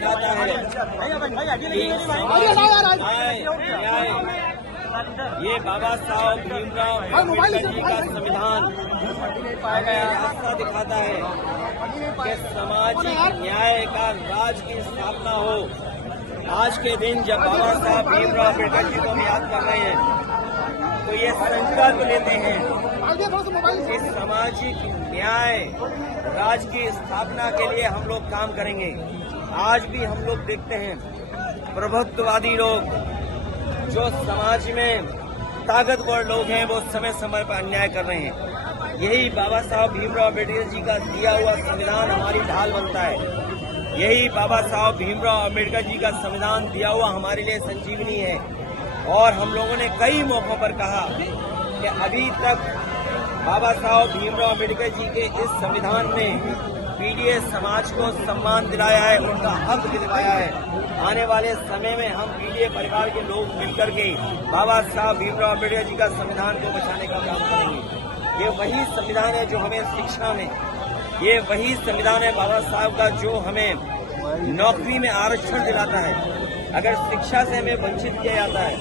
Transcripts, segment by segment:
दिखाता है ये बाबा साहब भीमराव अम्बेडकर जी का संविधान हमें रास्ता दिखाता है कि सामाजिक न्याय का राज की स्थापना हो। आज के दिन जब बाबा साहब भीमराव अम्बेडकर जी को हम याद कर रहे हैं तो ये संकल्प लेते हैं कि सामाजिक न्याय राज की स्थापना के लिए हम लोग काम करेंगे। आज भी हम लोग देखते हैं प्रभुत्ववादी लोग जो समाज में ताकतवर लोग हैं वो समय समय पर अन्याय कर रहे हैं। यही बाबा साहब भीमराव अम्बेडकर जी का दिया हुआ संविधान हमारी ढाल बनता है। यही बाबा साहब भीमराव अम्बेडकर जी का संविधान दिया हुआ हमारे लिए संजीवनी है। और हम लोगों ने कई मौकों पर कहा कि अभी तक बाबा साहब भीमराव अम्बेडकर जी के इस संविधान ने पीडीए समाज को सम्मान दिलाया है, उनका हक दिलवाया है। आने वाले समय में हम पीडीए परिवार के लोग मिलकर के बाबा साहब भीमराव अम्बेडकर जी का संविधान को बचाने का काम करेंगे। ये वही संविधान है जो हमें शिक्षा में, ये वही संविधान है बाबा साहब का जो हमें नौकरी में आरक्षण दिलाता है। अगर शिक्षा से हमें वंचित किया जाता है,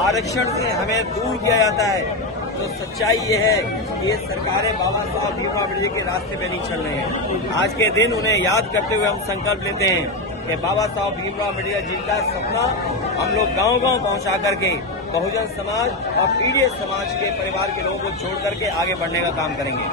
आरक्षण से हमें दूर किया जाता है, तो सच्चाई ये है कि ये सरकारें बाबा साहब भीमराव अम्बेडकर के रास्ते पे नहीं चल रहे हैं। आज के दिन उन्हें याद करते हुए हम संकल्प लेते हैं कि बाबा साहब भीमराव अम्बेडकर जी का सपना हम लोग गांव-गांव पहुंचा करके बहुजन समाज और पीडीए समाज के परिवार के लोगों को छोड़ करके आगे बढ़ने का काम करेंगे।